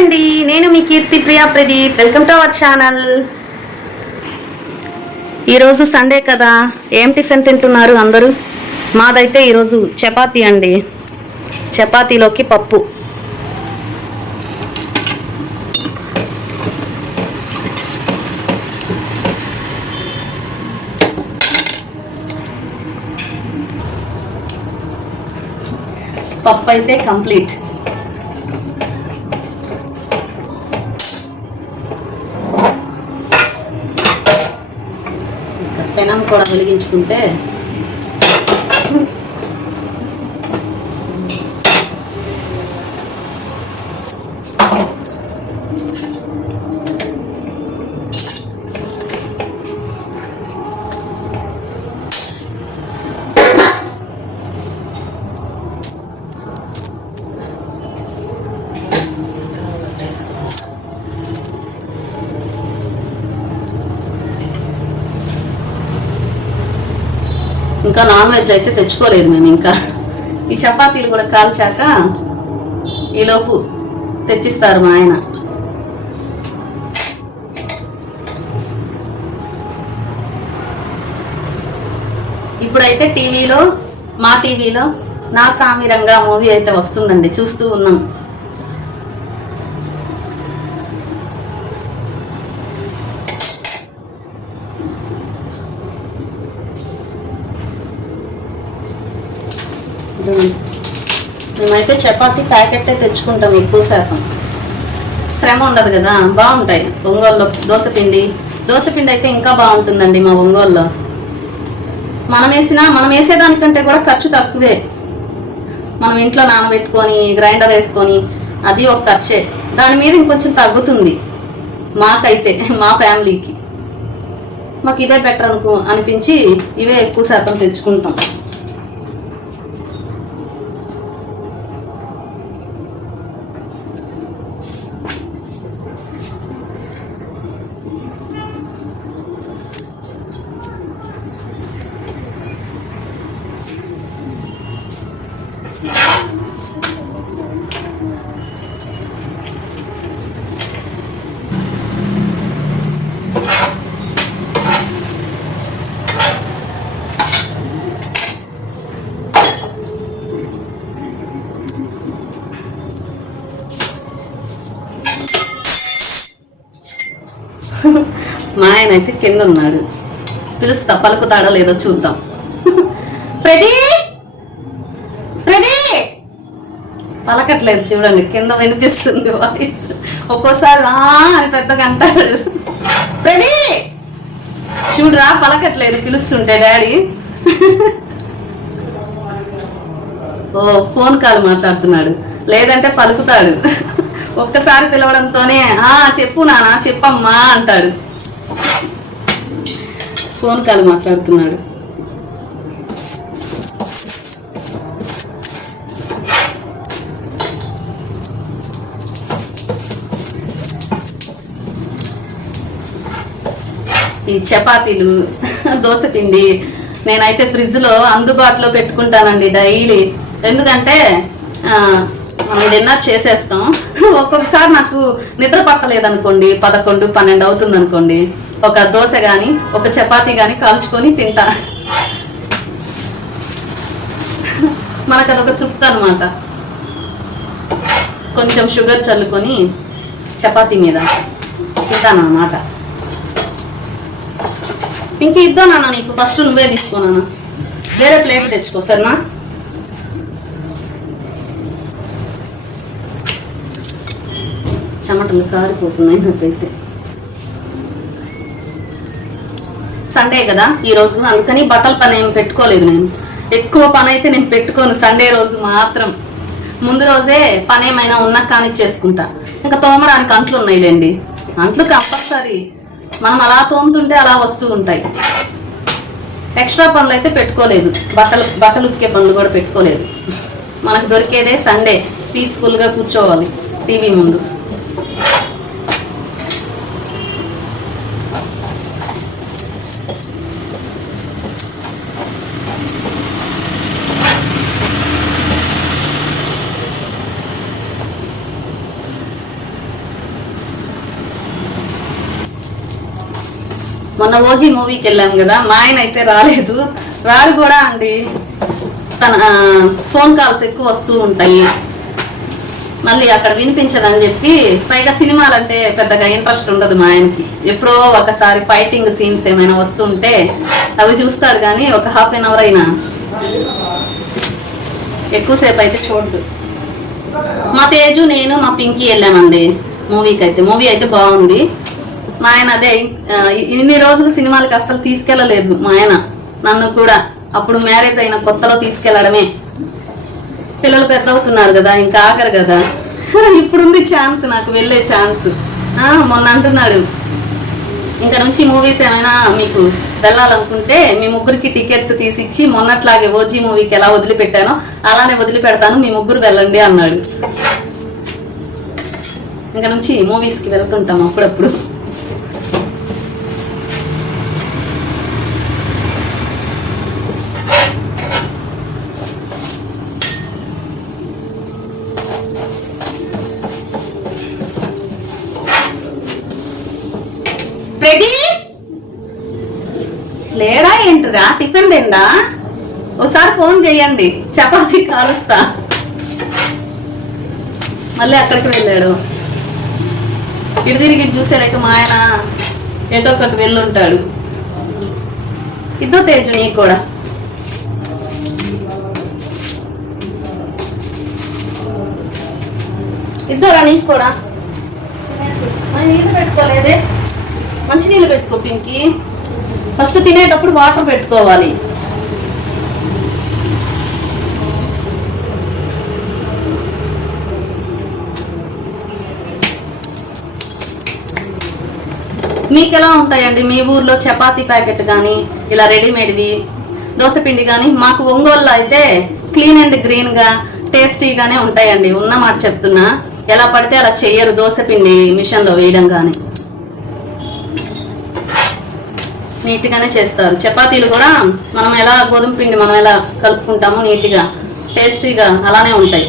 అండి నేను మీ Keerthi Priya Pradeep. Welcome to our channel ఈరోజు సండే కదా. ఏం టిఫిన్ తింటున్నారు అందరూ? మాదైతే ఈరోజు చపాతీ అండి. చపాతీలోకి పప్పు. పప్పు అయితే కంప్లీట్. పెనం కూడా వెలిగించుకుంటే ఇంకా నాన్ వెజ్ అయితే తెచ్చుకోలేదు మేము ఇంకా. ఈ చపాతీలు కూడా కాల్చాక ఈలోపు తెచ్చిస్తారు మా ఆయన. ఇప్పుడైతే టీవీలో మా టీవీలో నా సామిరంగా మూవీ అయితే వస్తుందండి. చూస్తూ ఉన్నాం. మేమైతే చపాతీ ప్యాకెట్టే తెచ్చుకుంటాం ఎక్కువ శాతం. శ్రమ ఉండదు కదా బాగుంటాయి. ఒంగోలులో దోశ పిండి. దోశ పిండి అయితే ఇంకా బాగుంటుందండి మా ఒంగోలులో. మనం వేసిన మనం వేసేదానికంటే కూడా ఖర్చు తక్కువే. మనం ఇంట్లో నానబెట్టుకొని గ్రైండర్ వేసుకొని అది ఒక ఖర్చే. దాని మీద ఇంకొంచెం తగ్గుతుంది. మాకైతే మా ఫ్యామిలీకి. మాకు ఇదే బెటర్ అనుకో అనిపించి ఇవే ఎక్కువ శాతం తెచ్చుకుంటాం. ఆయన అయితే కింద ఉన్నాడు పిలుస్తా పలుకుతాడో లేదో చూద్దాం. ప్రదీ! ప్రదీ! పలకట్లేదు చూడండి కింద వినిపిస్తుంది వాయిస్. ఒక్కోసారి ఆ అని పెద్దగా అంటాడు. ప్రదీ! చూడరా పలకట్లేదు పిలుస్తుంటే డాడీ. ఓ ఫోన్ కాల్ మాట్లాడుతున్నాడు. లేదంటే పలుకుతాడు. ఒక్కసారి పిలవడంతోనే ఆ చెప్పు నానా చెప్పమ్మా అంటాడు. ఫోన్ కాల్ మాట్లాడుతున్నాడు. ఈ చపాతీలు దోశ పిండి నేనైతే ఫ్రిడ్జ్లో అందుబాటులో పెట్టుకుంటానండి డైలీ. ఎందుకంటే మనం డిన్నర్ చేసేస్తాం. ఒక్కొక్కసారి నాకు నిద్ర పట్టలేదనుకోండి పదకొండు పన్నెండు అవుతుంది అనుకోండి ఒక దోశ కానీ ఒక చపాతీ కానీ కాల్చుకొని తింటా. మనకు అదొక తృప్తి అనమాట కొంచెం షుగర్ చల్లుకొని చపాతీ మీద తింటాను అనమాట ఇంక ఇద్దో నాన్న నీకు ఫస్ట్ నువ్వే తీసుకోనా వేరే ప్లేట్ తెచ్చుకో సరేనా? చెమటలు కారిపోతున్నాయి నాకైతే సండే కదా ఈ రోజు అందుకని బట్టల పని ఏం పెట్టుకోలేదు నేను. ఎక్కువ పని అయితే నేను పెట్టుకోను సండే రోజు మాత్రం. ముందు రోజే పని ఏమైనా ఉన్నా కానీ చేసుకుంటా. ఇంకా తోమడానికి అంట్లు ఉన్నాయిలేండి. అంట్లు కంపల్సరీ. మనం అలా తోముతుంటే అలా వస్తూ ఉంటాయి. ఎక్స్ట్రా పనులు అయితే పెట్టుకోలేదు. బట్టలు బట్టలు ఉతికే పనులు కూడా పెట్టుకోలేదు. మనకు దొరికేదే సండే. పీస్ఫుల్గా కూర్చోవాలి టీవీ ముందు మొన్న ఓజీ మూవీకి వెళ్ళాం కదా మా ఆయన అయితే రాలేదు. రాడు కూడా అండి తన ఫోన్ కాల్స్ ఎక్కువ వస్తూ ఉంటాయి. మళ్ళీ అక్కడ వినిపించదని చెప్పి పైగా సినిమాలు అంటే పెద్దగా ఇంట్రెస్ట్ ఉండదు మా ఆయనకి. ఎప్పుడో ఒకసారి ఫైటింగ్ సీన్స్ ఏమైనా వస్తుంటే అవి చూస్తాడు కానీ ఒక హాఫ్ అన్ అవర్ అయినా. ఎక్కువసేపు అయితే చూడదు మా తేజు నేను మా పింకీ వెళ్ళామండి. మూవీకి అయితే మూవీ అయితే బాగుంది. మా ఆయన అదే ఇన్ని రోజులు సినిమాలకి అస్సలు తీసుకెళ్ళలేదు మా ఆయన. నన్ను కూడా అప్పుడు మ్యారేజ్ అయిన కొత్తలో తీసుకెళ్ళడమే పిల్లలు పెద్ద అవుతున్నారు కదా ఇంకా ఆఖరు కదా. ఇప్పుడుంది ఛాన్స్ నాకు వెళ్ళే ఛాన్స్. మొన్న అంటున్నాడు ఇంకా నుంచి మూవీస్ ఏమైనా మీకు వెళ్ళాలనుకుంటే మీ ముగ్గురికి టికెట్స్ తీసిచ్చి మొన్నట్లాగే ఓజీ మూవీకి ఎలా వదిలిపెట్టానో అలానే వదిలిపెడతాను మీ ముగ్గురు వెళ్ళండి అన్నాడు. ఇంకా నుంచి మూవీస్కి వెళ్తుంటాం అప్పుడప్పుడు ప్రదీప్ లేడా టిఫిన్ తిండా ఒకసారి ఫోన్ చేయండి చపాతి కాలుస్తా. మళ్ళీ అక్కడికి వెళ్ళాడు. ఇటు తిరిగి ఇటు చూసేలేక మా ఆయన ఎటో ఒకటి వెళ్ళుంటాడు. ఇద్దో తేజు నీకు కూడా. ఇద్దరా నీకు కూడా? నీళ్ళు పెట్టుకోలేదే? మంచి నీళ్ళు పెట్టుకో పింకి. ఫస్ట్ తినేటప్పుడు వాటర్ పెట్టుకోవాలి. మీకు ఎలా ఉంటాయండి? మీ ఊర్లో చపాతీ ప్యాకెట్ కానీ ఇలా రెడీమేడ్వి దోశపిండి కానీ మాకు ఒంగోలులో అయితే క్లీన్ అండ్ గ్రీన్గా టేస్టీగానే ఉంటాయండి. ఉన్నమాట చెప్తున్నా. ఎలా పడితే అలా చెయ్యరు దోశపిండి మిషన్లో వేయడం కానీ నీట్గానే చేస్తారు. చపాతీలు కూడా మనం ఎలా గోధుమ పిండి మనం ఎలా కలుపుకుంటామో నీట్గా టేస్టీగా అలానే ఉంటాయి.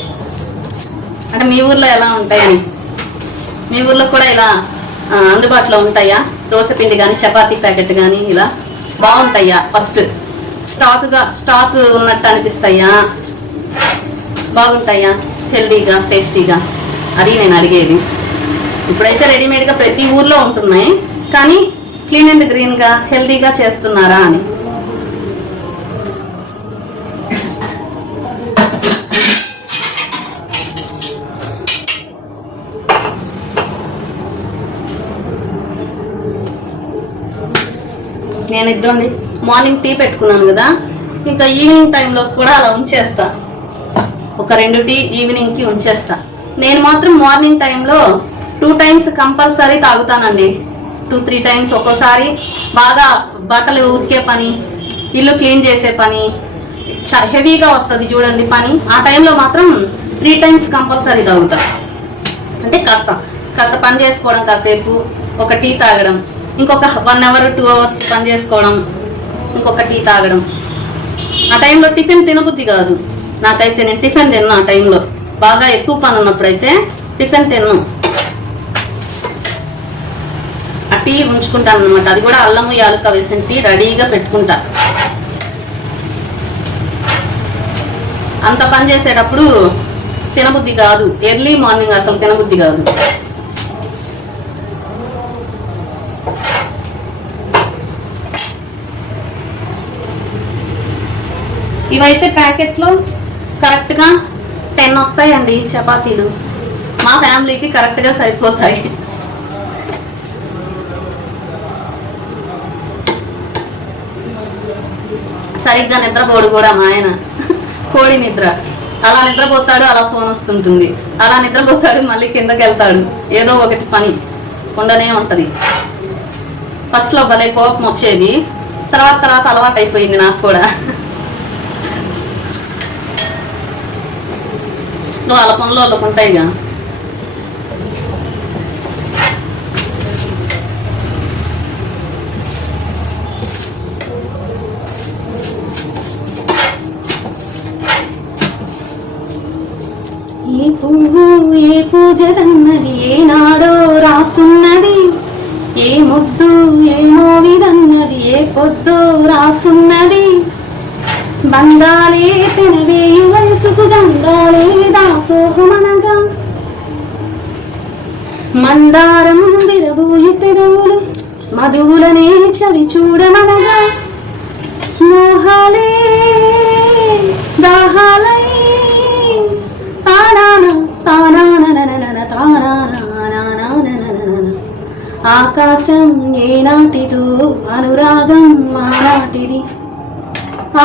అంటే మీ ఊర్లో ఎలా ఉంటాయని? మీ ఊర్లో కూడా ఇలా అందుబాటులో ఉంటాయా? దోశ పిండి కానీ చపాతీ ప్యాకెట్ కానీ ఇలా బాగుంటాయా ఫస్ట్? స్టాక్గా స్టాక్ ఉన్నట్టు అనిపిస్తాయా? బాగుంటాయా? హెల్తీగా టేస్టీగా? అది నేను అడిగేది. ఇప్పుడైతే రెడీమేడ్గా ప్రతి ఊర్లో ఉంటున్నాయి. కానీ క్లీన్ అండ్ గ్రీన్గా హెల్తీగా చేస్తున్నారా అని. నేను ఇద్దండి మార్నింగ్ టీ పెట్టుకున్నాను కదా ఇంకా ఈవినింగ్ టైంలో కూడా అలా ఉంచేస్తా. ఒక రెండు టీ ఈవినింగ్కి ఉంచేస్తా. నేను మాత్రం మార్నింగ్ టైంలో టూ టైమ్స్ కంపల్సరీ తాగుతానండి. టూ త్రీ టైమ్స్ ఒక్కోసారి బాగా బట్టలు ఉతికే పని ఇల్లు క్లీన్ చేసే పని చ- హెవీగా వస్తుంది చూడండి పని. ఆ టైంలో మాత్రం త్రీ టైమ్స్ కంపల్సరీ తాగుతా అంటే కాస్త కాస్త పని చేసుకోవడం కాసేపు ఒక టీ తాగడం ఇంకొక వన్ అవర్ టూ అవర్స్ పని చేసుకోవడం ఇంకొక టీ తాగడం. ఆ టైంలో టిఫిన్ తినబుద్ధి కాదు. నాకైతే నేను టిఫిన్ తిన్నాను ఆ టైంలో. బాగా ఎక్కువ పని ఉన్నప్పుడైతే టిఫిన్ తిన్నాను ఆ టీ ఉంచుకుంటాను అనమాట అది కూడా అల్లము యాలుక వేసిన టీ రెడీగా పెట్టుకుంటా. అంత పని చేసేటప్పుడు తినబుద్ధి కాదు. ఎర్లీ మార్నింగ్ అసలు తినబుద్ధి కాదు. ఇవైతే ప్యాకెట్లో కరెక్ట్గా టెన్ వస్తాయండి చపాతీలు. మా ఫ్యామిలీకి కరెక్ట్గా సరిపోతాయి. సరిగ్గా నిద్రపోడు కూడా మా ఆయన. కోడి నిద్ర. అలా నిద్రపోతాడు అలా ఫోన్ వస్తుంటుంది. అలా నిద్రపోతాడు మళ్ళీ కిందకి వెళ్తాడు ఏదో ఒకటి పని ఉండనే ఉంటుంది. ఫస్ట్లో భలే కోపం వచ్చేది. తర్వాత తర్వాత అలవాటు అయిపోయింది నాకు కూడా. వాళ్ళ పనులు వాళ్ళకు ఉంటాయిగా ఏ పువ్వు జగన్నది ఏనాడో రాసున్నది? ఏ ముద్దు ఏమో విదన్నది ఏ పొద్దు రాసున్నది? బంధాలే తెనవేయు వయసుకు గంధాలే దాసోహమనగా. మందారం విరబూయు పెదవులు మధువులనే చవి చూడమనగా. మోహాలే ఆకాశం ఏనాటిదో అనురాగం ఆనాటిది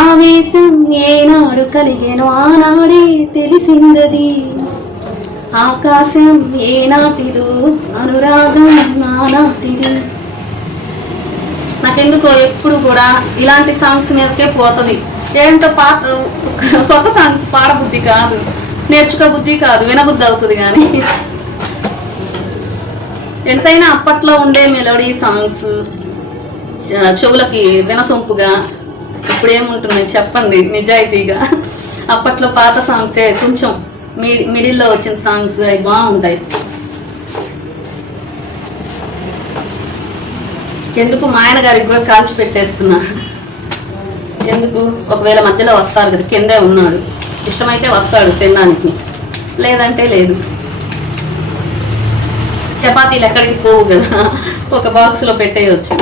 ఆవేశం ఏనాడు కలిగేనో ఆనాడే తెలిసిందది. ఆకాశం ఏనాటిదో అనురాగం నానాటిది నాకెందుకో ఎప్పుడు కూడా ఇలాంటి సాంగ్స్ మీదకే పోతుంది. ఏంటో పాత కొత్త సాంగ్స్ పాడబుద్ధి కాదు. నేర్చుకో బుద్ధి కాదు వినబుద్ధి అవుతుంది కానీ. ఎంతైనా అప్పట్లో ఉండే మెలోడీ సాంగ్స్ చెవులకి వినసొంపుగా ఇప్పుడు ఏముంటున్నాయి చెప్పండి నిజాయితీగా. అప్పట్లో పాత సాంగ్సే కొంచెం మిడి మిడిల్లో వచ్చిన సాంగ్స్ అవి బాగుంటాయి. ఎందుకు మా ఆయన గారికి కూడా కాల్చి పెట్టేస్తున్నా? ఎందుకు? ఒకవేళ మధ్యలో వస్తారు కదా కిందే ఉన్నాడు. ఇష్టమైతే వస్తాడు తినడానికి. లేదంటే లేదు. చపాతీలు ఎక్కడికి పోవు కదా. ఒక బాక్స్లో పెట్టేయచ్చు.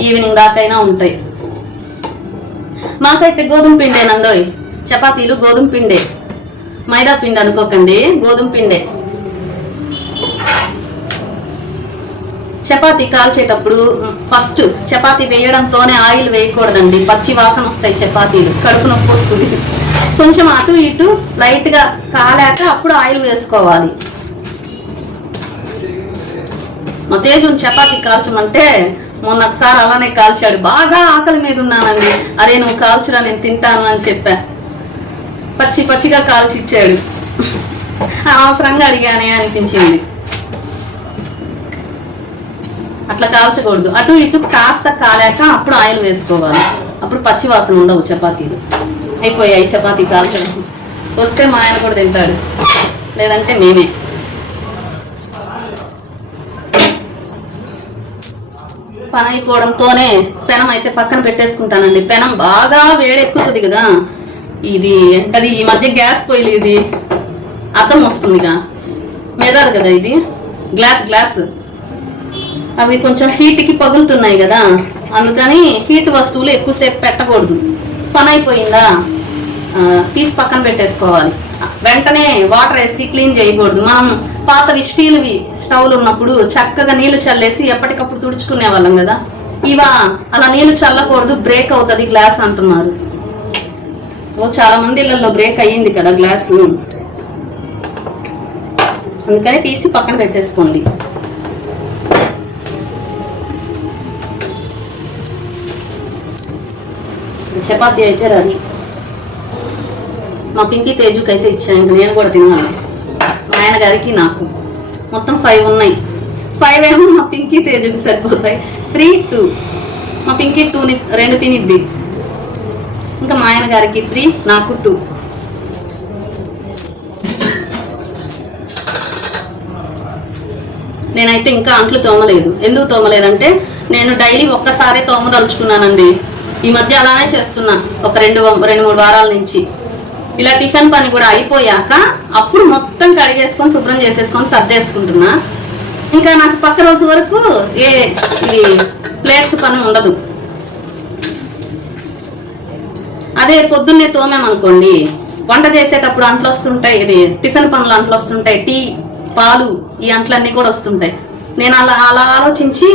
ఈవినింగ్ దాకైనా ఉంటాయి. మాకైతే గోధుమ పిండే నందోయ్. చపాతీలు గోధుమ పిండే. మైదా పిండి అనుకోకండి గోధుమ పిండే. చపాతి కాల్చేటప్పుడు ఫస్ట్ చపాతీ వేయడంతోనే ఆయిల్ వేయకూడదండి. పచ్చి వాసన వస్తాయి చపాతీలు. కడుపు నొప్పి వస్తుంది. కొంచెం అటు ఇటు లైట్గా కాలాక అప్పుడు ఆయిల్ వేసుకోవాలి. మా తేజుని చపాతి కాల్చమంటే మొన్న ఒకసారి అలానే కాల్చాడు. బాగా ఆకలి మీద ఉన్నానండి. అరే నువ్వు కాల్చురా నేను తింటాను అని చెప్పా. పచ్చి పచ్చిగా కాల్చి ఇచ్చాడు అవసరంగా అడిగానే అనిపించింది. అట్లా కాల్చకూడదు. అటు ఇటు కాస్త కాలాక అప్పుడు ఆయిల్ వేసుకోవాలి. అప్పుడు పచ్చి వాసన ఉండవు చపాతీలు. అయిపోయాయి చపాతీ కాల్చడం. వస్తే మా ఆయన కూడా తింటాడు. లేదంటే మేమే. ఆగిపోవడంతోనే అయిపోవడంతోనే పెనం అయితే పక్కన పెట్టేసుకుంటానండి. పెనం బాగా వేడెక్కుతుంది కదా. ఇది అది ఈ మధ్య గ్యాస్ పోయిలు ఇది. అర్థం వస్తుందిగా. మెదడు కదా ఇది? Glass glass. అవి కొంచెం హీట్కి పగులుతున్నాయి కదా. అందుకని హీట్ వస్తువులు ఎక్కువసేపు పెట్టకూడదు. పని అయిపోయిందా తీసి పక్కన పెట్టేసుకోవాలి. వెంటనే వాటర్ వేసి క్లీన్ చేయకూడదు. మనం పాతవి స్టీల్వి స్టవ్లు ఉన్నప్పుడు చక్కగా నీళ్ళు చల్లేసి ఎప్పటికప్పుడు తుడుచుకునే వాళ్ళం కదా. ఇవా అలా నీళ్ళు చల్లకూడదు బ్రేక్ అవుతుంది గ్లాస్ అంటున్నారు. ఓ చాలా మంది ఇళ్ళల్లో బ్రేక్ అయ్యింది కదా గ్లాసు. అందుకని తీసి పక్కన పెట్టేసుకోండి. చపాతీ అయితే రెడీ. మా పింకీ తేజుకి అయితే ఇచ్చాను ఇంకా నేను కూడా తిన్నాను. మా ఆయన గారికి నాకు. మొత్తం ఫైవ్ ఉన్నాయి. ఫైవ్ ఏమో మా పింకీ తేజుకి సరిపోతాయి. త్రీ టూ మా పింకీ టూని రెండు తినిద్ది. ఇంకా మా ఆయన గారికి త్రీ నాకు టూ నేనైతే ఇంకా అంట్లు తోమలేదు. ఎందుకు తోమలేదంటే నేను డైలీ ఒక్కసారే తోమదలుచుకున్నానండి. ఈ మధ్య అలానే చేస్తున్నా. ఒక రెండు రెండు మూడు వారాల నుంచి. ఇలా టిఫిన్ పని కూడా అయిపోయాక అప్పుడు మొత్తం కడిగేసుకొని శుభ్రం చేసేసుకొని సర్దేసుకుంటున్నా. ఇంకా నాకు పక్క రోజు వరకు ఏ ఇది ప్లేట్స్ పని ఉండదు. అదే పొద్దున్నే తోమేమనుకోండి వంట చేసేటప్పుడు అంట్లు వస్తుంటాయి ఇది టిఫిన్ పనులు అంట్లు వస్తుంటాయి టీ పాలు ఈ అంట్లన్నీ కూడా వస్తుంటాయి. నేను అలా అలా ఆలోచించి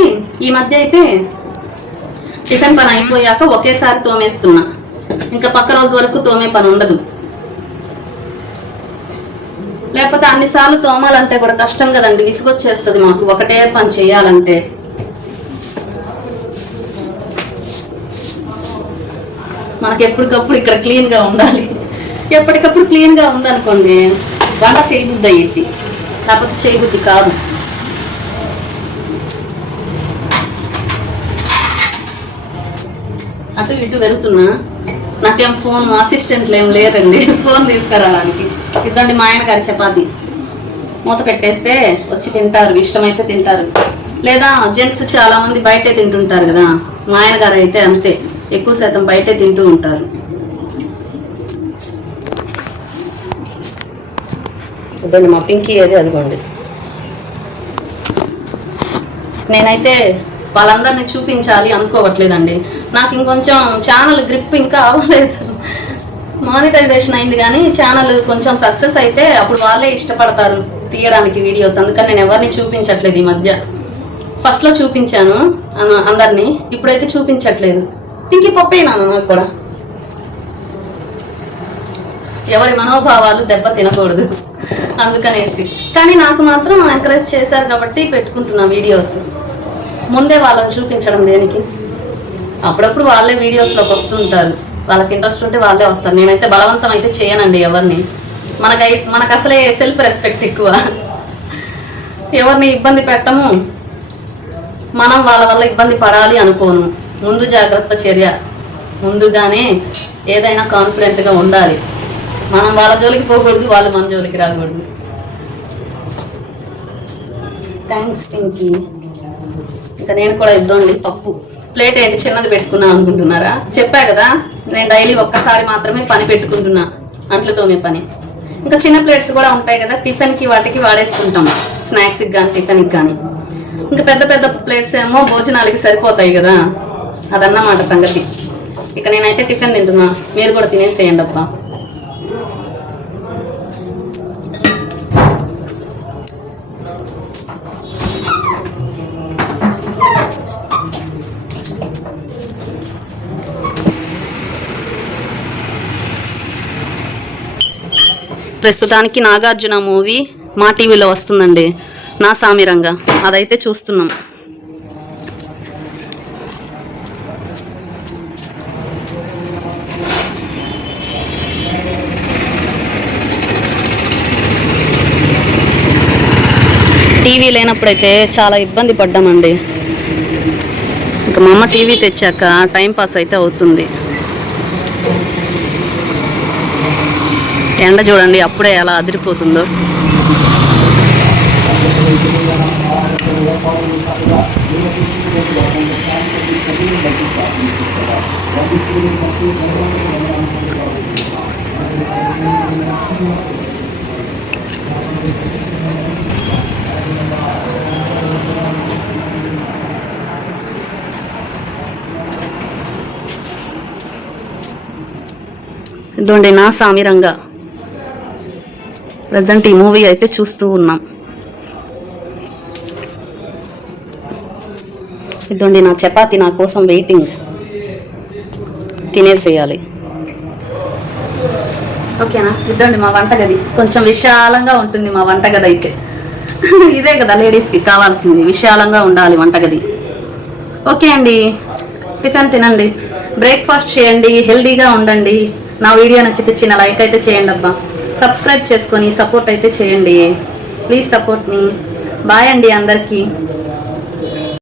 ఈ మధ్య అయితే టిఫిన్ పని అయిపోయాక ఒకేసారి తోమేస్తున్నా. ఇంకా పక్క రోజు వరకు తోమే పని ఉండదు. లేకపోతే అన్నిసార్లు తోమాలంటే కూడా కష్టం కదండి విసుగొచ్చేస్తుంది మాకు. ఒకటే పని చేయాలంటే. మనకి ఎప్పటికప్పుడు ఇక్కడ క్లీన్గా ఉండాలి. ఎప్పటికప్పుడు క్లీన్గా ఉందనుకోండి వంట చేయబుద్ధి అయ్యింది కాకపోతే చేయబుద్ధి కాదు. అటు ఇటు వెళ్తున్నా. నాకేం ఫోన్ అసిస్టెంట్లు ఏం లేరండి. ఫోన్ తీసుకురావడానికి. ఇద్దండి మా ఆయన గారి చపాతి. మూత పెట్టేస్తే వచ్చి తింటారు ఇష్టమైతే తింటారు. లేదా జెంట్స్ చాలా మంది బయటే తింటుంటారు కదా. మా ఆయన గారు అయితే అంతే. ఎక్కువ శాతం బయటే తింటూ ఉంటారు. ఇదండి మా పింకీ అది అదిగోండి. నేనైతే వాళ్ళందరినీ చూపించాలి అనుకోవట్లేదండి. నాకు ఇంకొంచెం ఛానల్ గ్రిప్ ఇంకా అవ్వలేదు. మానిటైజేషన్ అయింది కానీ ఛానల్ కొంచెం సక్సెస్ అయితే అప్పుడు వాళ్ళే ఇష్టపడతారు తీయడానికి వీడియోస్ అందుకని నేను ఎవరిని చూపించట్లేదు ఈ మధ్య. ఫస్ట్లో చూపించాను అందరినీ. ఇప్పుడైతే చూపించట్లేదు. పింకీ పప్పేనా నాకు కూడా. ఎవరి మనోభావాలు దెబ్బ తినకూడదు. అందుకనేసి. కానీ నాకు మాత్రం ఎంకరేజ్ చేశారు కాబట్టి పెట్టుకుంటున్నా వీడియోస్ ముందే వాళ్ళని చూపించడం దేనికి? అప్పుడప్పుడు వాళ్ళే వీడియోస్లోకి వస్తుంటారు. వాళ్ళకి ఇంట్రెస్ట్ ఉంటే వాళ్ళే వస్తారు. నేనైతే బలవంతం అయితే చేయనండి ఎవరిని. మనకై మనకు అసలే సెల్ఫ్ రెస్పెక్ట్ ఎక్కువ. ఎవరిని ఇబ్బంది పెట్టము. మనం వాళ్ళ వల్ల ఇబ్బంది పడాలి అనుకోను. ముందు జాగ్రత్త చర్య. ముందుగానే ఏదైనా కాన్ఫిడెంట్గా ఉండాలి. మనం వాళ్ళ జోలికి పోకూడదు వాళ్ళు మన జోలికి రాకూడదు. థ్యాంక్స్ పింకీ ఇంకా నేను కూడా ఇద్దండి పప్పు ప్లేట్ అయితే చిన్నది పెట్టుకున్నా అనుకుంటున్నారా? చెప్పా కదా నేను డైలీ ఒక్కసారి మాత్రమే పని పెట్టుకుంటున్నా అంట్లు తోమే పని. ఇంకా చిన్న ప్లేట్స్ కూడా ఉంటాయి కదా టిఫిన్కి వాటికి వాడేసుకుంటాం. స్నాక్స్కి కానీ టిఫిన్కి కానీ ఇంకా పెద్ద పెద్ద ప్లేట్స్ ఏమో భోజనాలకి సరిపోతాయి కదా అదన్నమాట సంగతి. ఇక నేనైతే టిఫిన్ తింటున్నా మీరు కూడా తినేసేయండి అబ్బా ప్రస్తుతానికి నాగార్జున మూవీ మా టీవీలో వస్తుందండి. నా సామిరంగా. అదైతే చూస్తున్నాం. టీవీ లేనప్పుడైతే చాలా ఇబ్బంది పడ్డామండి. ఇంకా మా అమ్మ టీవీ తెచ్చాక టైం పాస్ అయితే అవుతుంది. ఎండ చూడండి అప్పుడే ఎలా అదిరిపోతుందో ఇదండి నా సామిరంగా ప్రజెంట్ ఈ మూవీ అయితే చూస్తూ ఉన్నాం. ఇదండి నా చపాతి నా కోసం వెయిటింగ్ తినేసేయాలి. ఓకేనా? ఇదండి మా వంటగది. కొంచెం విశాలంగా ఉంటుంది మా వంటగది అయితే. ఇదే కదా లేడీస్కి కావాల్సింది విశాలంగా ఉండాలి వంటగది. ఓకే అండి టిఫిన్ తినండి. బ్రేక్ఫాస్ట్ చేయండి హెల్దీగా ఉండండి. నా వీడియో నచ్చితే చిన్న లైక్ అయితే చేయండి అబ్బా సబ్స్క్రైబ్ చేసుకొని సపోర్ట్ అయితే చేయండి. Please support me. బాయ్ అండి అందరికీ.